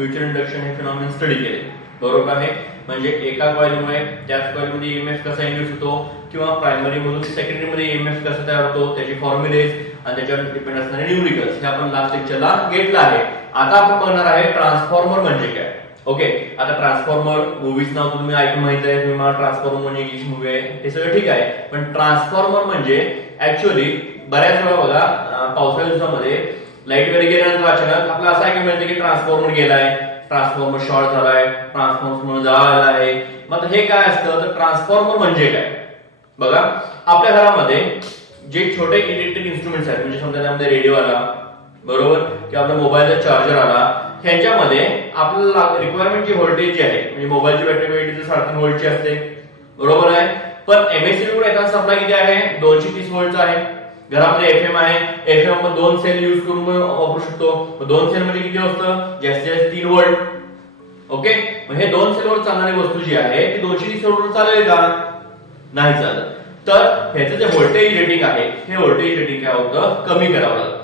Mutual induction हे phenomenon study केले, बरोबर आहे. म्हणजे एका कॉइलमुळे त्याच कॉइलमध्ये ईएमएफ कसा इंड्यूस होतो किंवा प्रायमरी मधून सेकंडरी मध्ये ईएमएफ कसा तयार होतो, त्याची फॉर्म्युलेज आणि त्याच्यावर डिपेंड असणारे न्यूमरिकल्स हे आपण लास्ट लेक्चरला घेतलं आहे. आता आपण बघणार आहे ट्रान्सफॉर्मर म्हणजे काय. ओके, आता ट्रान्सफॉर्मर मूवीज नाव तुम्ही ऐकून माहित आहे, तुम्ही मला ट्रान्सफॉर्मर म्हणजे इंग्लिश मूवी आहे हे सगळं ठीक आहे, पण ट्रान्सफॉर्मर म्हणजे ऍक्च्युअली बऱ्याच वेळा बघा पावसाळ्याच्या दिवसामध्ये लाईट वगैरे गेल्यानंतर अचानक आपल्याला असं ऐकायला मिळतं की ट्रान्सफॉर्मर गेलाय, ट्रान्सफॉर्मर शॉर्ट झालाय, ट्रान्सफॉर्मर जळाला आहे. मग हे काय असतं, तर ट्रान्सफॉर्मर म्हणजे काय बघा, आपल्या घरामध्ये जे छोटे इलेक्ट्रिक इन्स्ट्रुमेंट्स आहेत, म्हणजे समजा त्यामध्ये रेडिओ आला, बरोबर, किंवा आपल्या मोबाईलचा चार्जर आला, ह्यांच्यामध्ये आपल्याला रिक्वायरमेंट जी व्होल्टेज जी आहे, म्हणजे मोबाईलची बॅटरी वैट 7.5 व्होल्टची असते, बरोबर आहे. पण एमएससी कडे येताना सप्लाय किती आहे, 230 व्होल्टचा आहे. घरामध्ये एफएम आहे, एफएम आपण 2 सेल यूज करून वापरू शकतो. 2 सेल म्हणजे किती असतं, जास्तीत जास्त 3 व्होल्ट. ओके, मग हे 2 सेल वर चालणारी वस्तू जी आहे ती 230 व्होल्ट चालेल का, नाही चालत. तर ह्याचं जे व्होल्टेज रेटिंग आहे हे व्होल्टेज रेटिंग काय होतं, कमी करावं लागतं.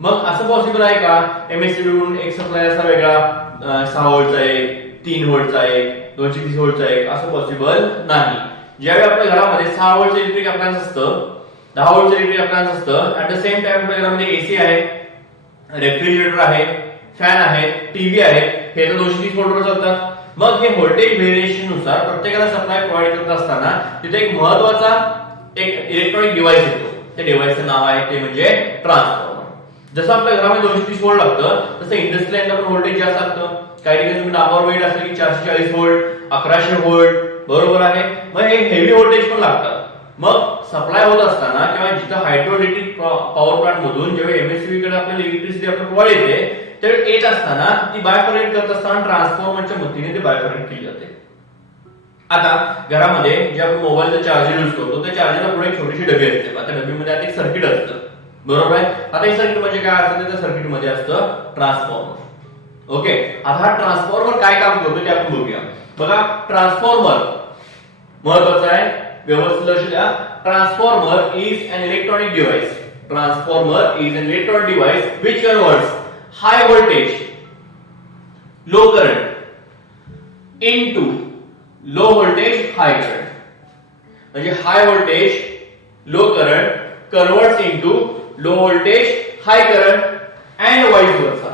मग असं पॉसिबल आहे का, एमएससी कडून एक सप्लाय असा वेगळा 6 व्होल्टचा आहे, 3 व्होल्टचा आहे, 230 व्होल्टचा आहे, असं पॉसिबल नाही. ज्यावेळी आपल्या घरामध्ये 6 व्होल्टचं इलेक्ट्रिक अप्लायन्स असतं, 10 व्होल्टचं इलेक्ट्रिक अप्लायन्स असतं, ऍट द सेम टाइम आपल्या घरामध्ये एसी आहे, रेफ्रिजरेटर आहे, फॅन आहे, टीव्ही आहे, हे तर 230 व्होल्टवर चालतात. मग हे व्होल्टेज व्हेरिएशन नुसार प्रत्येकाला सप्लाय प्रोव्हाइड करत असताना तिथे एक महत्त्वाचा एक इलेक्ट्रॉनिक डिव्हाइस येतो. त्या डिव्हाइसचं नाव आहे ते म्हणजे ट्रान्सफॉर्मर. जसं आपल्या घरामध्ये 230 व्होल्ट लागतं, तसं इंडस्ट्रियल पण व्होल्टेज जास्त लागतं. काही ठिकाणी तुम्ही नावावर वेट असेल की 440 व्होल्ट, 1100 व्होल्ट, बरोबर आहे. मग हे हेवी व्होल्टेज पण लागतात. मग सप्लाय होत असताना किंवा जिथं हायड्रोइलेक्ट्रिक पॉवर प्लांट मधून जेव्हा एमएससीबी कडे आपल्याला इलेक्ट्रिसिटी आपल्याला प्रोव्हाइड येते, त्यावेळी येत असताना ती बायफरेट करत असताना ट्रान्सफॉर्मरच्या मदतीने ती बायफरेट केली जाते. आता घरामध्ये जे आपण मोबाईलचा चार्जर यूज करतो, त्या चार्जरला पुढे एक छोटीशी डबी असते. आता डबीमध्ये आता एक सर्किट असतं, बरोबर आहे. आता हे सर्किट म्हणजे काय असतं, त्या सर्किट मध्ये असतं ट्रान्सफॉर्मर. ओके, आता हा ट्रान्सफॉर्मर काय काम करतो ते आपण बघूया. बघा, ट्रान्सफॉर्मर महत्वाचं आहे, व्यवस्थित लक्ष द्या. Transformer is an electronic device. Transformer is an electronic device which converts high voltage low current into low voltage high current. म्हणजे high voltage low current converts into low voltage high current and vice versa.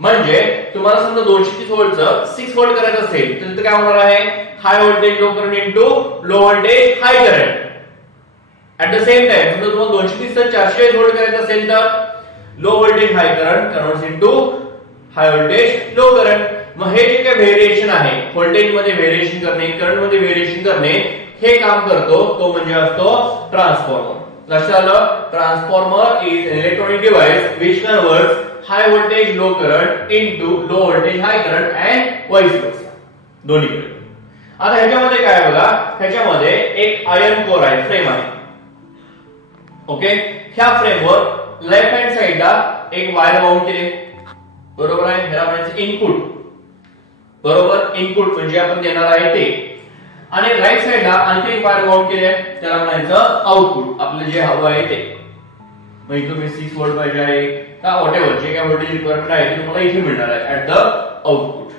म्हणजे तुम्हाला समजा 230 व्होल्टचं 6 volt करायचं असेल तर काय होणार आहे, high voltage low current into low voltage high current. At the same time समजा तुम्हाला 230 चं 440 व्होल्ट करायचं असेल तर low voltage high current converts into high voltage low current. मग हे जे काही व्हेरिएशन आहे, व्होल्टेज मध्ये व्हेरिएशन करणे, करंट मध्ये व्हेरिएशन करणे, हे काम करतो तो म्हणजे असतो ट्रान्सफॉर्मर. लक्षात आलं, transformer is an electronic device which converts high voltage low current into low voltage high current and vice versa, दोन्हीकडे. आता ह्याच्यामध्ये काय बघा, ह्याच्यामध्ये एक आयर्न कोर आहे, फ्रेम आहे. ओके, ह्या फ्रेमवर लेफ्ट हँड साइडला एक वायर माउंट केले, बरोबर आहे. ह्याला म्हणायचं इनपुट, बरोबर, इनपुट म्हणजे आपण देणार आहे ते. आणि राईट साइडला आणखी एक वायर माउंट केली आहे, त्याला म्हणायचं आउटपुट, आपलं जे हवं आहे ते. मग इथं तुम्ही 6 व्होल्ट पाहिजे आहे का व्हॉटएव्हर जे काय व्होल्टेज रिक्वायरमेंट आहे ते तुम्हाला इथे मिळणार आहे ऍट द आउटपुट.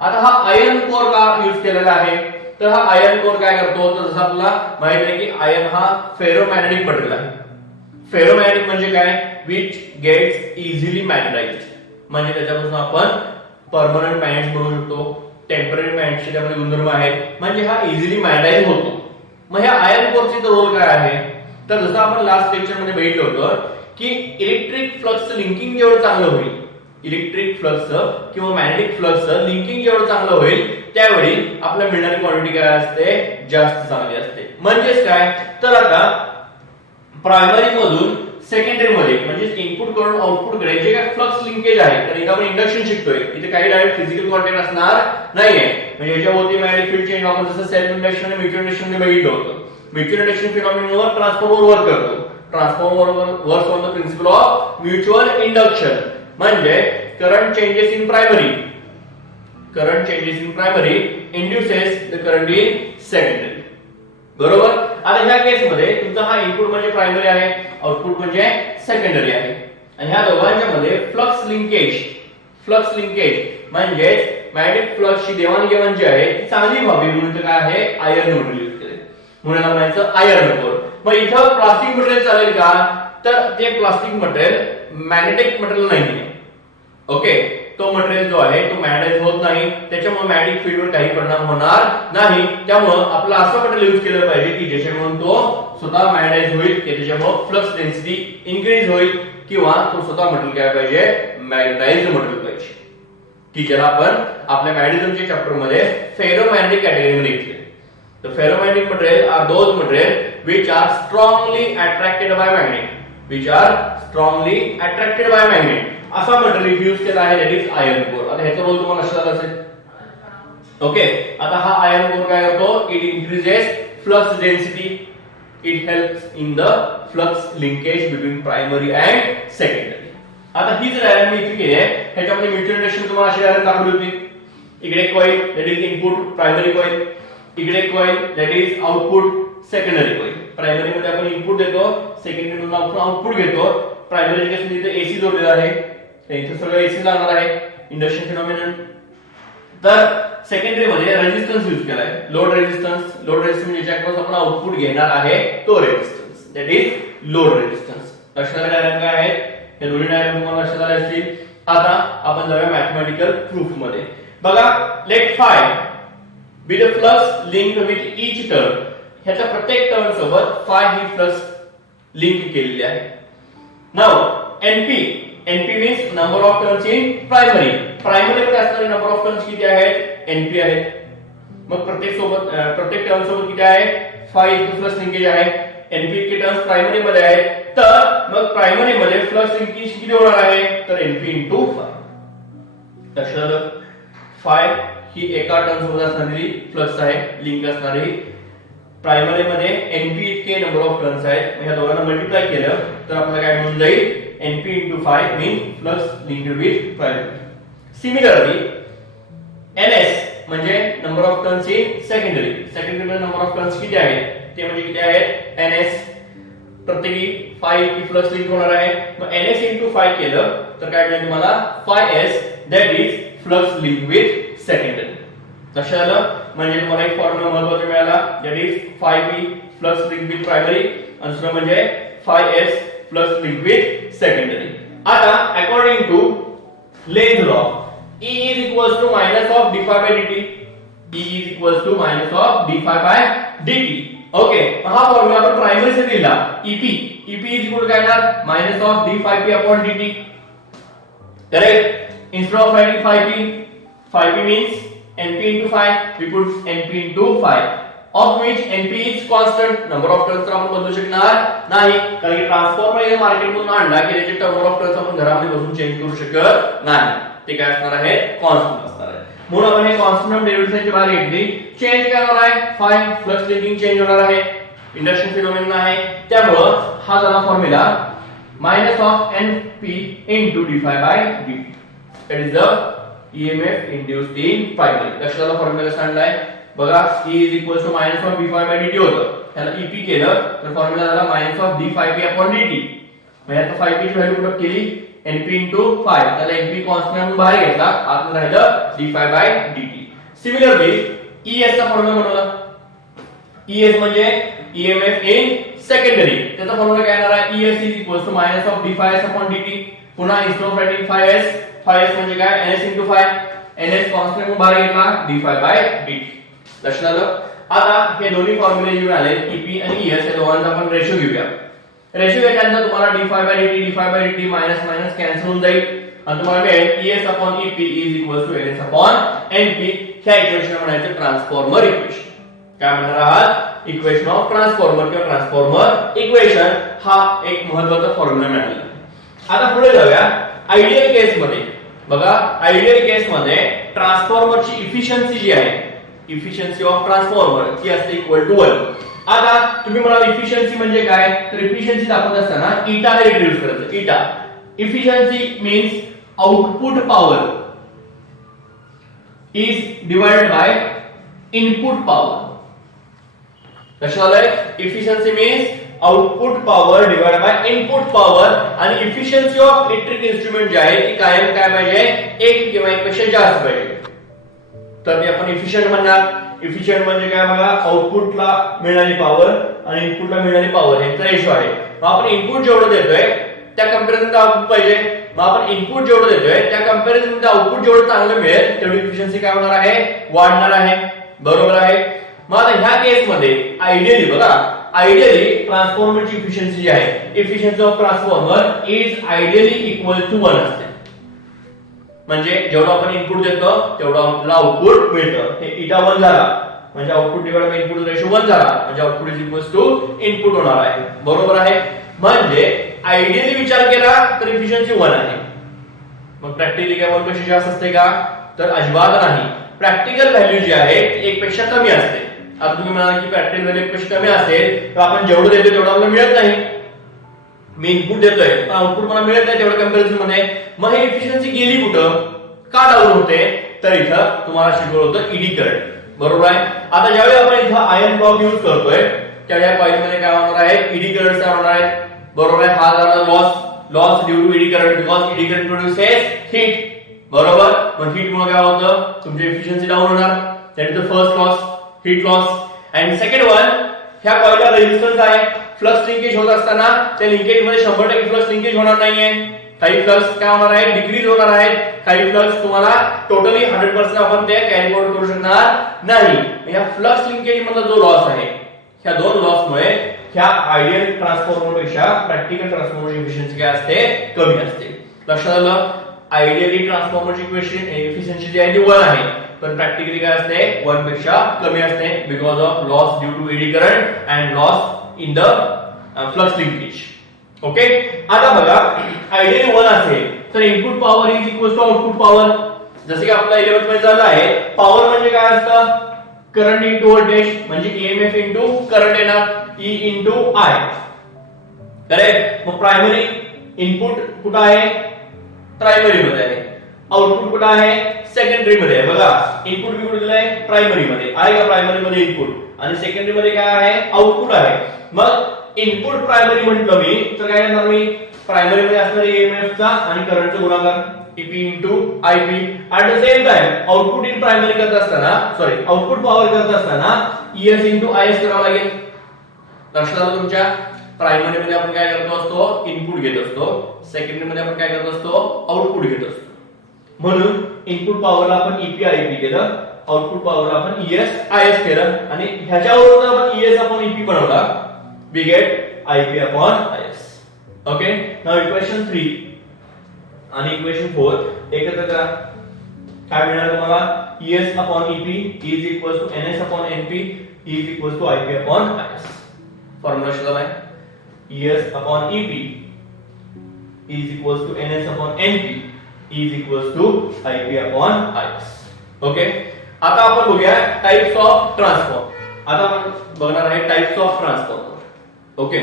आता हा आयर्न कोर का यूज केलेला आहे, तर हा आयर्न कोर काय करतो, तर जसं आपल्याला माहित आहे की आयर्न हा फेरोमॅग्नेटिक मटेरियल आहे. फेरोमॅग्नेटिक म्हणजे काय, विच गेट्स इझिली मॅग्नेटाइज्ड. म्हणजे त्याच्यापासून आपण परमनंट मॅग्नेट्स बनवू शकतो, टेम्पररी मॅग्नेटचे त्यामध्ये गुणधर्म आहेत, म्हणजे हा इझिली मॅग्नेटाइज होतो. मग ह्या आयर्न कोरचा रोल काय आहे, तर जसं आपण लास्ट लेक्चर मध्ये बघितलं होतं की इलेक्ट्रिक फ्लक्स लिंकिंग जेवढं चांगलं होईल, इलेक्ट्रिक फ्लक्स किंवा मॅग्नेटिक फ्लक्स लिंकिंग जेवढं चांगलं होईल त्यावेळी आपल्याला मिळणारी क्वांटिटी काय असते, जास्त चांगली असते. म्हणजेच काय, तर आता प्रायमरी मधून सेकंडरी मध्ये म्हणजे इनपुट कडून आउटपुट कडे जे काही फ्लक्स लिंकेज आहे, तर इथे आपण इंडक्शन शिकतोय, इथे काही डायरेक्ट फिजिकल कॉन्टॅक्ट असणार नाहीये. म्हणजे याच्यावरती मॅग्नेटिक फील्ड चेंज आपण जसं सेल्फ इंडक्शन आणि म्युच्युअल इंडक्शन मध्ये बघितलं होतं. म्युच्युअल इंडक्शन फिनॉमिननवर ट्रान्सफॉर्मर वर्क करतो. Transformer works on the principle of mutual induction. म्हणजे current changes in primary, current changes in primary induces the current in secondary, बरोबर. आता ह्या केस मध्ये तुमचा हा इनपुट म्हणजे प्रायमरी आहे, आउटपुट म्हणजे सेकंडरी आहे, आणि ह्या दोघांच्या मध्ये फ्लक्स लिंकेज म्हणजे मॅग्नेटिक फ्लक्सची देवाणघेवाण जी आहे ती चांगली व्हावी म्हणून काय आहे आयर्न मटेरियल यूज केले म्हणून याला म्हणायचं आयर्न कोर. मग इथं प्लास्टिक मटेरियल चालेल का तर ते प्लास्टिक मटेरियल मॅग्नेटिक मटेरियल नाहीये. ओके तो मटेरियल जो आहे तो मॅग्नेटाइज होत नाही त्याच्यामुळे मॅग्नेटिक फील्डवर काही परिणाम होणार नाही. त्यामुळे आपलं असं मटेरियल यूज केलं पाहिजे की ज्याच्यामुळे तो स्वतः मॅग्नेटाइज होईल की त्याच्यामुळे फ्लक्स डेन्सिटी इन्क्रीज होईल किंवा तो स्वतः मटेरियल काय पाहिजे मॅग्नेटाइज्ड मटेरियल पाहिजे की ज्याला आपण आपल्या मॅग्नेटिझमच्या चॅप्टर मध्ये फेरोमॅग्नेटिक कॅटेगरीमध्ये घेतले. The ferromagnetic material are those material which are strongly attracted by magnet. Which are strongly attracted by magnet. असा मटेरियल यूज केला आहे that is iron core. आता ह्याचा रोल तुम्हाला लक्षात असेल. ओके आता हा आयर्न कोर काय करतो it increases flux density. It helps in the flux linkage between primary and secondary. आता ही जर आयर्न मी इथे केली आहे ह्याच्यामध्ये म्युच्युअल रिलेशन तुम्हाला अशी आयर्न दाखवली होती. इकडे coil that is input primary coil इकडे coil that is output secondary coil. Primary मध्ये आपण इनपुट देतो सेकंडरी मध्ये आपण आउटपुट घेतो. प्रायमरी केस मध्ये इथे एसी जोडलेला आहे इथे सगळं एसी लागणार आहे इंडक्शन फिनोमेनन. तर सेकंडरी मध्ये रेझिस्टन्स यूज केलाय लोड रेझिस्टन्स. लोड रेझिस्टन्स म्हणजे ज्याच्यापासून आपण आउटपुट घेणार आहे तो resistance that is load resistance. लक्षात डायग्राम काय आहे हे दोन्ही डायग्राम तुम्हाला लक्षात आले असतील. आता आपण जाऊया मॅथमॅटिकल प्रूफ मध्ये. बघा let find with the flux linked with each turn. ह्याच्या प्रत्येक टर्न सोबत phi ही फ्लक्स लिंक केलेली आहे. Now NP means number of turns in primary. Primary मध्ये असणारे नंबर ऑफ टर्न्स किती आहेत NP आहेत. मग प्रत्येक टर्न सोबत किती आहे phi इतके फ्लक्स लिंकेज आहे. NP इतके टर्न्स प्रायमरी मध्ये आहेत तर मग प्रायमरी मध्ये फ्लक्स लिंकेज किती होणार आहे तर NP into phi. लक्षात phi ही एका टर्न सोबत असणारी फ्लक्स आहे लिंक असणारी. प्रायमरी मध्ये NP इतके नंबर ऑफ टर्न्स आहेत. ह्या दोघांना मल्टिप्लाय केलं तर आपल्याला काय मिळून जाईल NP into phi means flux linked with primary. Similarly NS म्हणजे number of turns in secondary. Secondary मध्ये नंबर ऑफ टर्न्स किती आहेत ते म्हणजे किती आहेत NS. प्रत्येकी phi इतकी फ्लक्स लिंक होणार आहे. मग NS into phi केलं तर काय मिळेल तुम्हाला phi S that is flux link with secondary. लक्षात आलं म्हणजे तुम्हाला एक फॉर्म्युला महत्त्वाचा मिळाला that is phi p flux link with primary आणि दुसरा म्हणजे phi s flux link with secondary. आता according to Lenz law E is equals to minus of d phi by dt. E is equals to minus of d phi by dt. Okay हा formula आपण primary से दिला EP is equal to काय येणार minus of d phi p upon dt. Correct. Instead of writing phi p means NP into phi, we put NP into phi, of which NP is constant. Number of turns आपण बदलू शकणार नाही कारण की transformer हे market मधून आणला की त्याचे नंबर ऑफ टर्न्स आपण घरामध्ये बसून चेंज करू शकत नाही. ते काय असणार आहे कॉन्स्टंट असणार आहे. म्हणून आपण हे कॉन्स्टंट डेरिव्हेटिव्हची बाहेर घेतली. चेंज करणार आहे phi फ्लक्स लिंकिंग चेंज होणार आहे इंडक्शन फिनोमेनन आहे. त्यामुळे हा झाला formula minus of NP into d phi by dt. That is the EMF induced in primary. लक्षात फॉर्म्युला सांगलाय बघा E is equals to minus of d phi by dt होतं. त्याला EP केलं तर फॉर्म्युला झाला minus of d phi p upon dt. मग आता phi p ची व्हॅल्यू पुट केली NP into phi. त्याला NP कॉन्स्टंट म्हणून बाहेर घेतला आत राहिलं d phi by dt. Similarly ES चा फॉर्म्युला बनवला. ES म्हणजे EMF in secondary. त्याचा फॉर्म्युला काय येणार आहे ES is equals to minus of d phi s upon dt. पुन्हा instead of writing phi s म्हणजे काय NS into phi. NS constant म्हणून बाहेर घेतला d phi by dt. लक्षात आलं. आता हे दोन्ही फॉर्म्युले जे आले EP आणि ES या दोघांचा आपण रेशो घेऊया. रेशो घेतल्यानंतर तुम्हाला d phi by dt minus minus cancel होऊन जाईल आणि तुम्हाला मिळेल ES upon EP is equals to NS upon NP. ह्या इक्वेशन म्हणायचं ट्रान्सफॉर्मर इक्वेशन. काय म्हणणार आहात इक्वेशन ऑफ ट्रान्सफॉर्मर किंवा ट्रान्सफॉर्मर इक्वेशन हा एक महत्त्वाचा फॉर्म्युला मिळाला. आता पुढे जाऊया आयडियल केस मध्ये. बघा आयडियल केस मध्ये ट्रान्सफॉर्मरची इफिशियन्सी जी आहे इफिशियन्सी ऑफ ट्रान्सफॉर्मर ती असते इक्वल टू 1. आता तुम्ही म्हणाल इफिशियन्सी म्हणजे काय तर इफिशियन्सी दाखवत असताना ईटा हे इंट्रोड्यूस करायचं. Eta efficiency means output power is divided by input power. लक्षात आलंय. Efficiency means output power divide by input power आणि इफिशियन्सी ऑफ इलेक्ट्रिक इन्स्ट्रुमेंट जे आहे ती कायम काय पाहिजे, एक किंवा एक पेक्षा जास्त पाहिजे. तर ते आपण इफिशियंट म्हणणार. इफिशियंट म्हणजे काय बघा, आउटपुटला मिळणारी पॉवर आणि इनपुटला मिळणारी पॉवर यांचा रेशो आहे. मग आपण इनपुट जेवढं देतोय त्या कंपॅरिझनला आउटपुट पाहिजे. मग आपण इनपुट जेवढं देतोय त्या कंपॅरिझन मध्ये आउटपुट जेवढं चांगलं मिळेल तेवढी इफिशियन्सी काय होणार आहे, वाढणार आहे. बरोबर आहे. मग आता ह्या केस मध्ये आयडियली बघा, आयडियली ट्रान्सफॉर्मरची इफिशियन्सी जी आहे, efficiency of transformer is ideally equal to 1 असते. म्हणजे जेवढं आपण इनपुट देतो तेवढं आपल्याला आउटपुट मिळतं. हे इटा 1 झाला म्हणजे output divide by input ratio 1 झाला म्हणजे output is equal to input होणार आहे. बरोबर आहे. म्हणजे आयडियली विचार केला तर इफिशियन्सी 1 आहे. मग प्रॅक्टिकली काय 1 पेक्षा जास्त असते का, तर अजिबात नाही. प्रॅक्टिकल व्हॅल्यू जी आहे ती 1 पेक्षा कमी असते. आता तुम्ही म्हणाल की प्रॅक्टिकल व्हॅल्यू 1 पेक्षा कमी असेल तर आपण जेवढं देतो तेवढं आपल्याला मिळत नाही. मी इनपुट देतोय पण आउटपुट मला मिळत नाही तेवढ्या कंपॅरिझन मध्ये. मग हे इफिशियन्सी गेली कुठं, का डाऊन होते, तर इथं तुम्हाला शिकवलं होतं ईडी करंट. बरोबर आहे. आता ज्यावेळी आपण इथं आयर्न ब्लॉक यूज करतोय त्यावेळी या कॉइल मध्ये काय होणार आहे, ईडी करंट काय होणार आहे. बरोबर आहे. हा झाला loss due to eddy current because eddy current produces heat. बरोबर. मग हीट मुळे काय होतं, तुमची इफिशियन्सी डाऊन होणार. That is the first loss, heat loss. And second one, ह्या कॉइलला रेझिस्टन्स आहे. फ्लक्स लिंकेज होत असताना त्या लिंकेज मध्ये 100% फ्लक्स लिंकेज होणार नाहीये. काही फ्लक्स काय होणार आहे, डिक्रीज होणार आहेत. काही फ्लक्स तुम्हाला टोटली 100% आपण ते कॅरी फॉरवर्ड करू शकणार नाही. या फ्लक्स लिंकेज मधला जो लॉस आहे, ह्या दोन लॉस मुळे ह्या आयडियल ट्रान्सफॉर्मर पेक्षा प्रॅक्टिकल ट्रान्सफॉर्मरची इफिशियन्सी काय असते, कमी असते. लक्षात आलं. आयडियली ट्रान्सफॉर्मरची इफिशियन्सी जी आहे ती 1 आहे पण प्रॅक्टिकली काय असते, 1 पेक्षा कमी असते because of loss due to eddy current and loss in the flux linkage. Okay. आता बघा, आयडियली 1 असेल तर input power is equal to output power. जसे की आपला 11th मध्ये झालं आहे, पॉवर म्हणजे काय असतं, करंट इंटू व्होल्टेज म्हणजे ईएमएफ इंटू करंट येणार, ई इंटू आय. करेक्ट. मग प्रायमरी इनपुट कुठं आहे, प्रायमरी मध्ये आहे. आउटपुट कुठं आहे, सेकंडरी मध्ये आहे. बघा, इनपुट बी कुठे दिलंय, प्रायमरी मध्ये आहे का, प्रायमरी मध्ये इनपुट आणि सेकंडरी मध्ये काय आहे, आउटपुट आहे. मग इनपुट प्रायमरी म्हटलं मी तर काय करणार मी, प्रायमरी मध्ये असणारे ईएमएफ चा आणि करंटचा गुणाकार EP into IP. At the same time output in primary करत असताना, सॉरी आउटपुट पॉवर करत असताना ईएस इंटू आयएस करावं लागेल. लक्षात आलं तुमच्या. प्रायमरी मध्ये आपण काय करतो असतो, इनपुट घेत असतो. सेकंडरी मध्ये आपण काय करत असतो, आउटपुट घेत असतो. म्हणून इनपुट पॉवरला आपण ईपी आयपी केलं, आउटपुट पॉवरला आपण ईएस आयएस केलं आणि ह्याच्यावरून आपण ईएस अपॉन ईपी बनवला. We get IP upon IS. Okay. Now equation 3 आणि इक्वेशन 4 एकत्र करा. काय मिळणार तुम्हाला, ES upon EP is equal to NS upon NP is equal to IP upon IS. Formula शोधला आहे. ES upon EP is equal to NS upon NP is equal to IP upon IS. Okay. आता आपण बघूया types of transformer. आता आपण बघणार आहे types of transformer. Okay.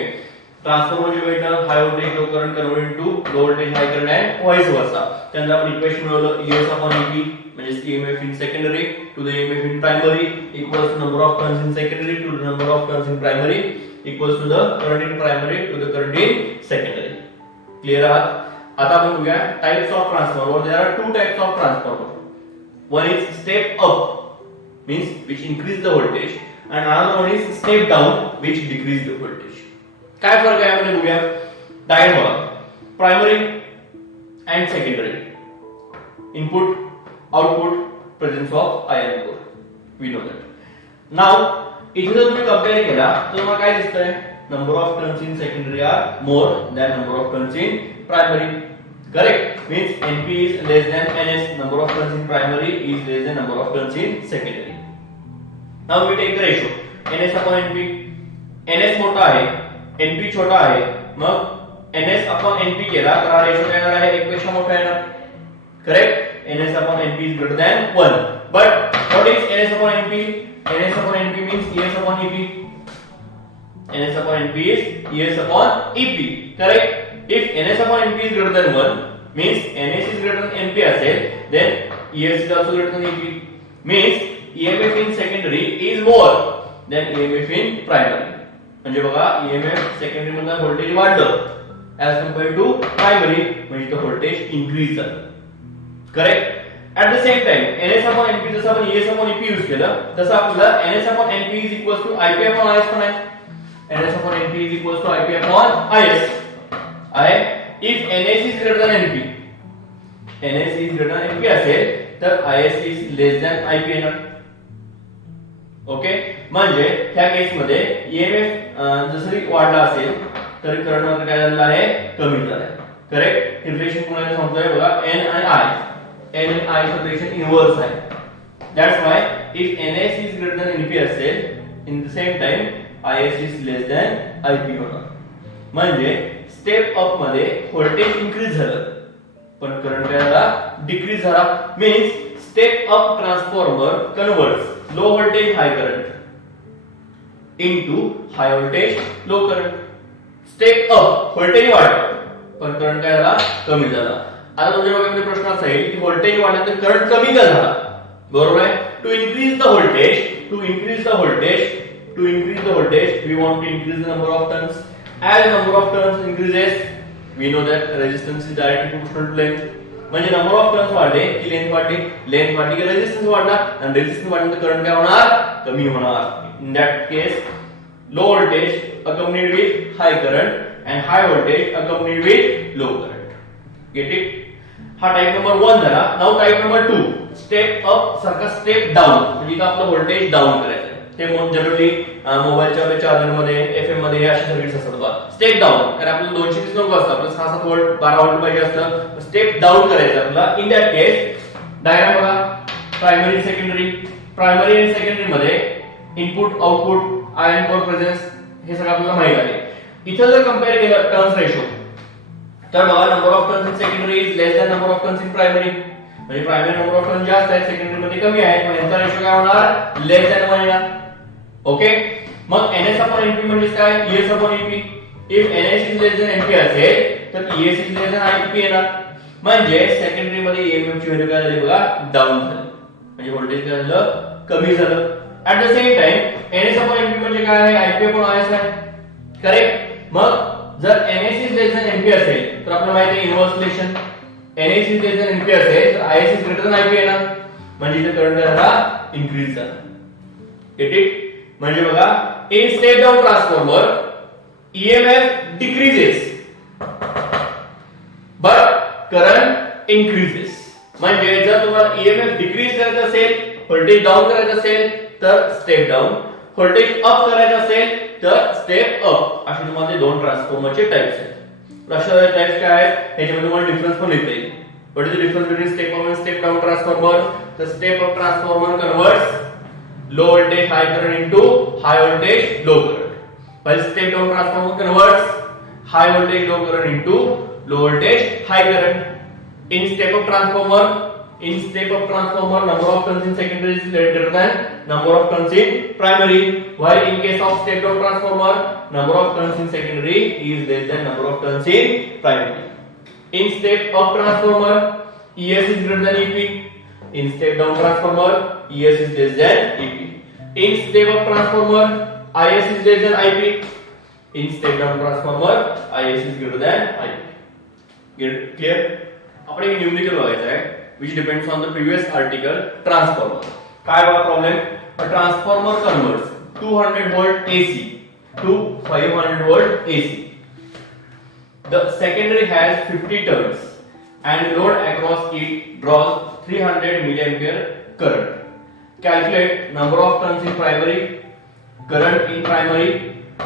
Transformer जे भेटणार, high voltage low current convert to low voltage high current आहे, व्हाईस वर्सा. त्यानंतर आपण इक्वेशन मिळवलं, ईएस अपॉन ईपी म्हणजे EMF in secondary to the EMF in primary equals to number of turns in secondary to the number of turns in primary equals to the current in primary to the current in secondary. Clear आहात. आता आपण बघूया types of transformer. There are 2 types of transformer. One is step up, means which increase the voltage, and another one is step down, which decrease the voltage. काय फरक आहे आपण बघूया. Diode बघा, primary and secondary, input output, presence of iron core. We know that. Now इथे जर तुम्ही compare केला तर तुम्हाला काय दिसतंय, number of turns in secondary are more than number of turns in primary. Correct. Means NP is less than NS. Number of turns in primary is less than number of turns in secondary. Now we take the ratio. NS upon NP. NS मोठा आहे, NP छोटा आहे. मग NS upon NP केला तर हा ratio काय येणार आहे, 1 पेक्षा मोठा येणार. Correct. NS upon NP is greater than 1. But what is NS upon NP? NS upon NP means ES upon EP. NS upon NP is ES upon EP. Correct. If NS upon NP is greater than 1 means NS is greater than NP असेल, then ES is also greater than EP. Means EMF in secondary is more than EMF in primary. म्हणजे बघा EMF secondary मध्ये voltage वाढलं as compared to primary, म्हणजे तो voltage increase झालं. Correct. At the same time, NS upon NP जसं आपण ES upon EP use केलं तसं आपल्याला NS upon NP is equals to IP upon IS पण आहे. NS upon NP is equals to IP upon IS आहे. If NS is greater than NP, NS is greater than NP असेल तर IS is less than IP येणार. Okay, म्हणजे ह्या केस मध्ये EMF जसं वाढला असेल तर करंट मध्ये काय झालं आहे, कमी झालं आहे. करेक्ट. रिलेशन कोणाला सांगतोय बघा, N आणि I. N and I चं रिलेशन इनव्हर्स आहे. That's why if NS is greater than NP असेल, in the same time IS is less than IP होणार. म्हणजे स्टेप अप मध्ये व्होल्टेज इन्क्रीज झालं पण करंट काय झाला, डिक्रीज झाला. Means step up transformer converts low voltage high current into high voltage low current. Step up voltage वाढलं पण करंट काय झाला, कमी झाला. आता तुमच्या डोक्यामध्ये प्रश्न असा येईल की व्होल्टेज वाढलं तर करंट कमी का झाला. बरोबर आहे. To increase the voltage we want to increase the number of turns. As number of turns increases, we know that resistance is directly proportional to length. म्हणजे नंबर ऑफ टर्न्स वाढले की लेंथ वाढली की रेजिस्टन्स वाढला, आणि resistance वाढल्यानंतर current काय होणार, कमी होणार. In that case low voltage accompanied with high current and high voltage accompanied with low current. Get it? हा टाइप नंबर 1 झाला. Now type number 2, step up सारखा स्टेप डाउन, म्हणजे का आपलं व्होल्टेज डाउन करायचं. ते जनरली मोबाईलच्या आपल्या चार्जर मध्ये, एफएम मध्ये अशा सर्किट्स असतात. स्टेप डाउन कारण आपल्याला 220 नको असतं, आपल्याला 6-7 व्होल्ट 12 व्होल्ट पाहिजे असतं. स्टेप डाउन करायचं आपल्याला. इन दॅट केस डायग्राम बघा, प्रायमरी अँड सेकंडरी मध्ये input output iron core presence हे सगळं आपल्याला माहित आहे. इथं जर कंपेअर केलं टर्न्स रेशो तर बघा, number of turns in secondary is less than number of turns in primary. म्हणजे प्रायमरी नंबर ऑफ टर्न्स जास्त आहे, सेकंडरी मध्ये कमी आहे, पण यांचा रेशो काय होणार, लेस दॅन 1 येणार. ओके. मग NS upon NP म्हणजे काय, ES upon EP. If NS is less than NP असेल तर ES is less than IP येणार. म्हणजे सेकंडरी मध्ये EMF ची व्हॅल्यू काय झाली बघा, डाऊन झाली. म्हणजे व्होल्टेज काय झालं, कमी झालं. At the same time NS upon NP म्हणजे काय आहे, IP upon IS आहे. करेक्ट. मग जर NS is less than NP असेल तर आपल्याला माहिती आहे inverse relation. NS is less than NP असेल तर IS is greater than IP येणार. म्हणजे इथे करंट काय झाला, इन्क्रीज झाला. Get it? म्हणजे बघा, in step down transformer EMF decreases but current increases. म्हणजे जर तुम्हाला EMF डिक्रीज करायचं असेल, व्होल्टेज डाऊन करायचं असेल तर स्टेप डाऊन, व्होल्टेज अप करायचं असेल तर स्टेप अप. असे तुम्हाला दोन ट्रान्सफॉर्मरचे टाइप्स आहेत. अशा टाइप्स काय आहेत ह्याच्यामध्ये तुम्हाला डिफरन्स पण येता येईल. What is the difference between step up and step down transformer? The step up transformer converts low voltage high current into high voltage low current, while step down transformer converts high voltage low current into low voltage high current. In step up transformer number of turns in secondary is greater than number of turns in primary, while in case of step down transformer number of turns in secondary is less than number of turns in primary. In step up transformer ES is greater than EP. In step down transformer ES is less than EP. In step up transformer IS is less than IP. In step down transformer IS is greater than IP. Get clear? आपण एक numerical बघायचं आहे which depends on the previous article. Transformer काय बघा problem. A transformer converts 200 volt AC to 500 volt AC. The secondary has 50 turns and load across it draws 300 milliampere current. Calculate number of turns in primary, current in primary,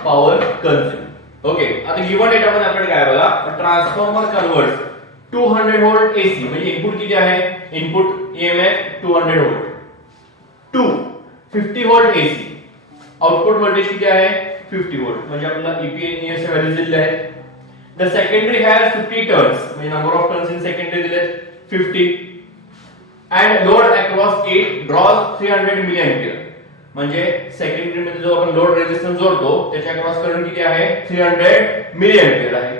power consumed. Okay, आता given data मध्ये आपल्याकडे काय बघा, transformer converts 200 volt AC म्हणजे input किती आहे, input EMF 200 volt to 50 volt AC. Output voltage किती आहे, 50 व्होल्ट. म्हणजे आपल्याला EP आणि ES व्हॅल्यूज दिलेल्या आहेत. द सेकंडरी हॅज 50 टर्न्स म्हणजे number of turns in secondary दिलेत 50 and load across it draws 300 milliampere. म्हणजे सेकंडरी मध्ये जो आपण लोड रेजिस्टन्स जोडतो त्याच्या अक्रॉस करंट किती आहे, 300 मिलीएम्पियर आहे.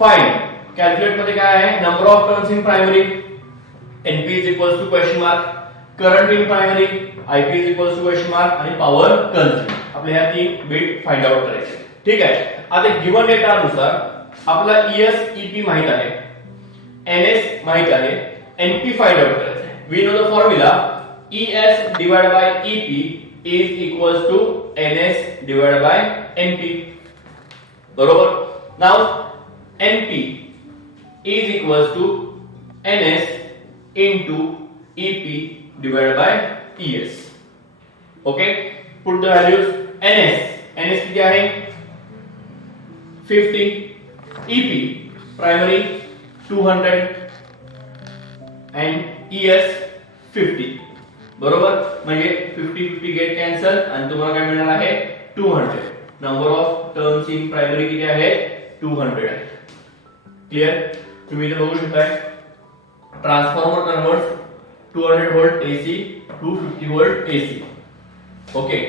फाइंड कॅल्क्युलेट मध्ये काय आहे, number of turns in primary NP is equals to question mark, current in primary IP is equals to question mark आणि पॉवर कंझ्युम. आपल्या ह्या तीन बीट फाइंड आउट करायचे. ठीक आहे. आता गिवन डेटा नुसार आपला ES EP माहित आहे, NS माहित आहे, NP फाइंड आउट करायचं आहे. We know the formula ES divided by EP is equals to NS divided by NP. बरोबर. Now NP is equals to NS into EP divided by ES. Okay, put the values. NS किती आहे 50, EP primary 200 and ES 50. बरोबर. म्हणजे 50 get cancel आणि तुम्हाला काय मिळणार आहे 200. Number of turns in primary किती आहे 200 आहे. क्लियर. तुम्ही इथे बघू शकताय transformer converts 200 volt AC to 50 volt AC. Okay,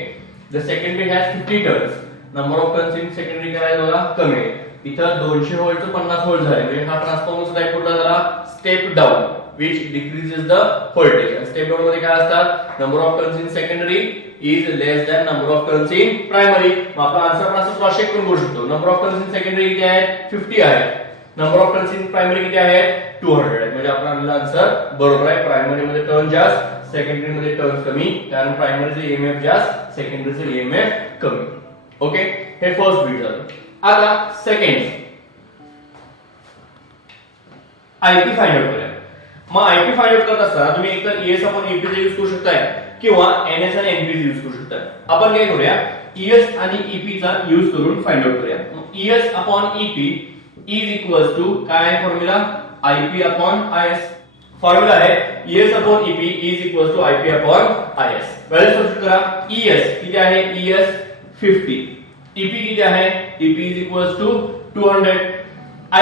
the secondary has 50 turns. Number of turns in secondary काय आहे बघा कमी आहे. इथं 200 volt चं 50 volt झाले. म्हणजे हा ट्रान्सफॉर्मर सुद्धा एक कुठला झाला step down which decreases the voltage. Step down मध्ये काय असतात number of turns in secondary is less than number of turns in primary. मग आपला आन्सर पण असं क्रॉस चेक करून करू शकतो. number of turns in secondary किती आहे 50 आहे. number of turns in primary किती आहे 200 आहे. म्हणजे आपला आन्सर बरोबर आहे. प्रायमरी मध्ये टर्न जास्त, सेकंडरी मध्ये टर्न्स कमी, कारण प्रायमरीचे EMF जास्त, सेकंडरीचे EMF कमी. ओके, हे फर्स्ट बीट झालं. आता सेकंड IP फाइंड आउट करूया. मग IP फाइंड आउट करत असताना तुम्ही एकतर ES अपॉन EP चा यूज करू शकताय किंवा NS आणि NP चा यूज करू शकताय. आपण काय करूया ES आणि EP चा यूज करून फाइंड आउट करूया. ES upon EP is equals to काय आहे formula IP upon IS. Formula आहे ES upon EP is equals to IP upon IS. Value substitute करा. ES किती आहे ES 50, EP किती आहे EP is equals to 200.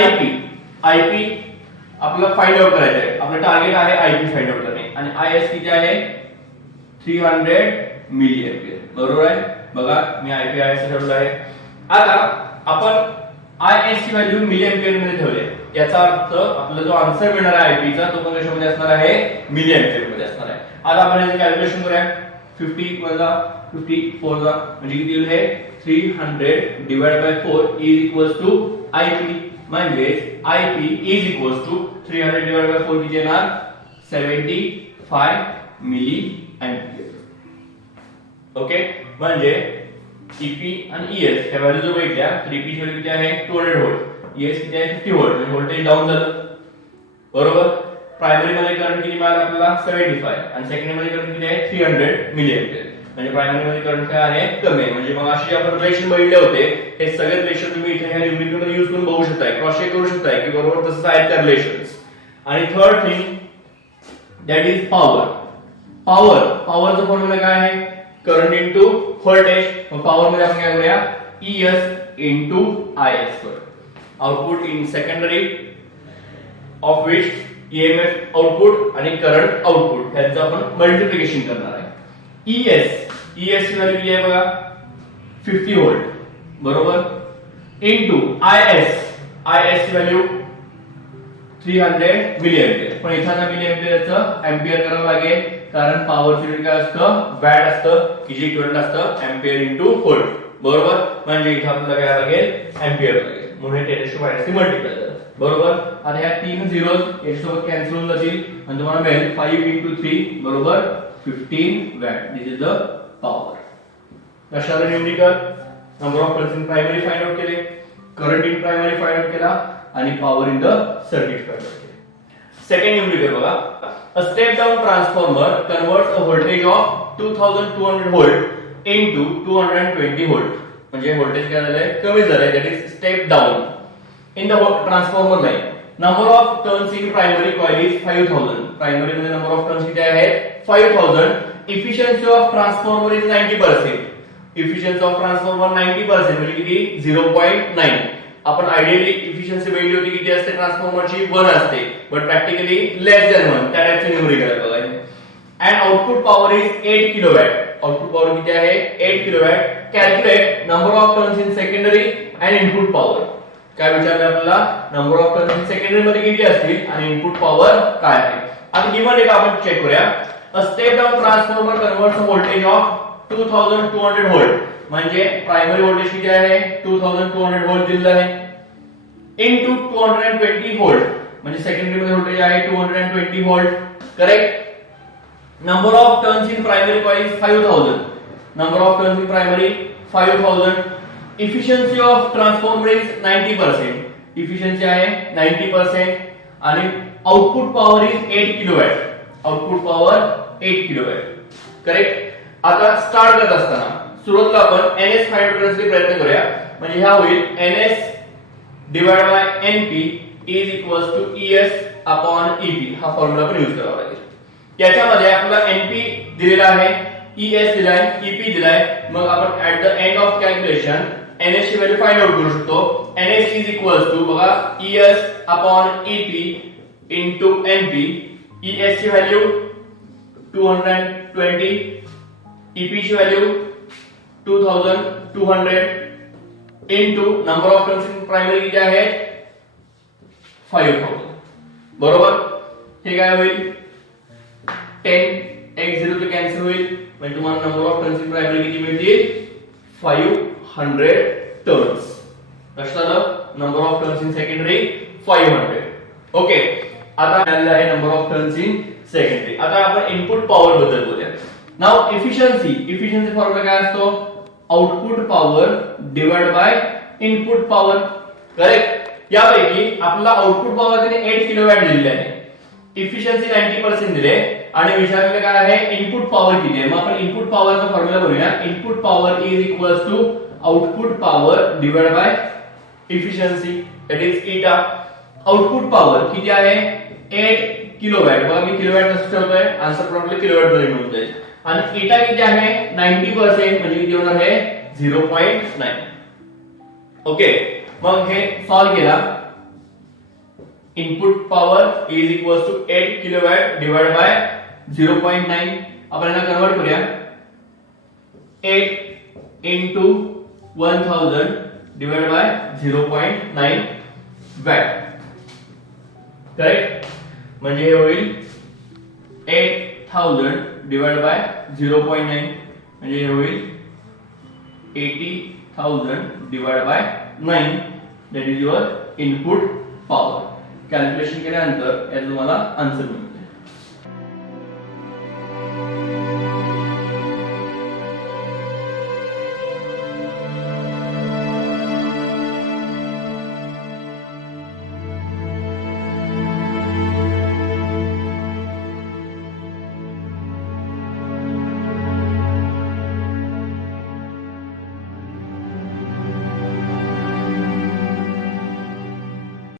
IP आपल्याला फाइंड आउट करायचं आहे. आपलं टार्गेट आहे IP फाइंड आउट करणे आणि IS किती आहे 300 मिली एम्पियर. बरोबर आहे. बघा मी IP IS ठेवलं आहे. आता आपण IS ची व्हॅल्यू मिली एम्पियर मध्ये ठेवले. याचा अर्थ आपला जो आन्सर मिळणार आहे IP चा तो पण कशामध्ये असणार आहे मिली एम्पियर मध्ये असणार आहे. आता आपण याचे कॅल्क्युलेशन करूया. 50 वजा 54 ला म्हणजे किती होईल हे 300 divide by 4 is equals to IP. म्हणजे IP is equals to 300 divide by 4 किती येणार 75 मिली एम्पियर. ओके, म्हणजे EP आणि ES च्या व्हॅल्यू जर बघितल्या तर EP ची व्हॅल्यू किती आहे 200 व्होल्ट, ES किती आहे 50 व्होल्ट. म्हणजे व्होल्टेज डाऊन झालं. बरोबर. प्रायमरी मध्ये करंट किती मिळाला आपल्याला 75 आणि सेकंडरी मध्ये करंट किती आहे 300 मिली एम्पियर. म्हणजे प्रायमरी मध्ये करंट काय आहे कमी आहे. म्हणजे मग अशी आपण रिलेशन बघितले होते. हे सगळे रिलेशन तुम्ही इथे ह्या न्यूमेरिकल मध्ये यूज करून बघू शकताय, क्रॉस चेक करू शकताय की बरोबर तसंच आहेत त्या रिलेशन्स. आणि third thing that is power. पॉवरचा फॉर्म्युला काय आहे करंट इनटू व्होल्टेज. मग पॉवर मध्ये आपण काय करूया ES इनटू IS करू. Output in secondary of which EMF output आणि करंट आउटपुट ह्याचं आपण मल्टिप्लिकेशन करणार आहे. ES ची व्हॅल्यू किती आहे बघा 50 व्होल्ट. बरोबर. इनटू IS ची व्हॅल्यू 300 मिली एम्पियर. पण इथं ना मिली एम्पियरचं एम्पियर करावं लागेल कारण पॉवरचं युनिट काय असतं वॅट असतं की जे इक्विव्हॅलेंट असतं एम्पियर इनटू व्होल्ट. बरोबर. म्हणजे इथं आपल्याला काय लागेल एम्पियर लागेल. म्हणून हे 10 to -3 मल्टिप्लाय झालं. बरोबर. आता ह्या तीन झिरोज याच्यासोबत कॅन्सल होऊन जातील आणि तुम्हाला मिळेल 5 into 3 बरोबर 15 watt. This is the power. कशाला numerical number of turns in primary find out केले, current in primary find out केला आणि power in the circuit find out केले. सेकंड न्यूमेरिकल बघा. A step down transformer converts a voltage of 2200 volt into 220 volt. म्हणजे voltage काय झालंय कमी झालंय. That is step down in the transformer line. Number of turns in primary coil is 5000. Primary मध्ये number of turns किती आहे 5000. Efficiency of transformer is 90%. Efficiency of transformer 90% म्हणजे किती 0.9. आपण आयडियली इफिशियन्सी बघितली होती किती असते ट्रान्सफॉर्मरची 1 असते, बट प्रॅक्टिकली लेस दॅन 1. त्या टाइपचे न्यूमेरिकल आहे बघा. And output power is 8 kilowatt. Output power किती आहे 8 kilowatt. Calculate number of turns in secondary and input power. काय विचारलं आपल्याला number of turns in secondary मध्ये किती असतील आणि इनपुट पॉवर काय आहे. आता गिवन एक आपण चेक करूया. अ step down transformer converts a voltage of 2200 volt म्हणजे प्रायमरी व्होल्टेज किती आहे 2200 व्होल्ट दिलेलं आहे इनटू 220 व्होल्ट म्हणजे सेकंडरी मध्ये व्होल्टेज आहे 220 volt correct number of turns in primary coil is 5000 number of turns in primary 5000 efficiency of transformer is 90% efficiency आहे 90% आणि output power is 8 kilowatt output power 8 kilowatt correct आता start करत असताना सुरुवातीला आपण ns फाइंड करण्याचा प्रयत्न करूया म्हणजे ह्या होईल ns divided by np is equals to es upon ep हा फॉर्म्युला पण यूज करावा लागेल याच्यामध्ये आपल्याला एनपी दिलेला आहे ईएस दिलाय ईपी दिलाय मग आपण at the end of calculation NS ची व्हॅल्यू फाइंड आउट करू शकतो एनएस इज इक्वल्स टू बघा ES upon EP into NP ES ची व्हॅल्यू 220 ईपी ची value 2200 into number of turns in primary किती आहे 5000 बरोबर हे काय होईल 10 x0 तो कॅन्सल होईल म्हणजे तुम्हाला number of turns in primary किती मिळतील 500 टर्न्स लक्षात आलं number of turns in secondary 500 okay आता आलेला आहे number of turns in secondary आता आपण इनपुट पॉवर बद्दल बोलूया नाउ एफिशिएन्सी फॉर्म्युला काय असतो output power divide by input power correct यापैकी आपला आउटपुट पॉवर त्याने 8 किलोवॅट दिलेली आहे एफिशिएन्सी 90% दिले आणि विचारलेलं काय आहे इनपुट पॉवर किती आहे मग आपण इनपुट पॉवरचा फॉर्म्युला बनवूया input power is equals to output power divide by efficiency that is eta output power किती आहे 8 किलोवॅट बघा मी किलोवॅट कसं ठेवतोय आन्सर पण आपल्याला किलोवॅट मध्ये मिळून जाईल आणि ईटा किती आहे 90% म्हणजे किती होणार आहे 0.9 ओके मग हे सॉल्व केला input power is equals to 8 kilowatt divide by 0.9 आपण याला कन्वर्ट करूया 8 into 1000 divided by 0.9 watt correct म्हणजे हे होईल 8000 divided by 0.9 म्हणजे हे होईल 80000 divided by 9 that is your input power calculation केल्यानंतर याचं तुम्हाला आन्सर मिळेल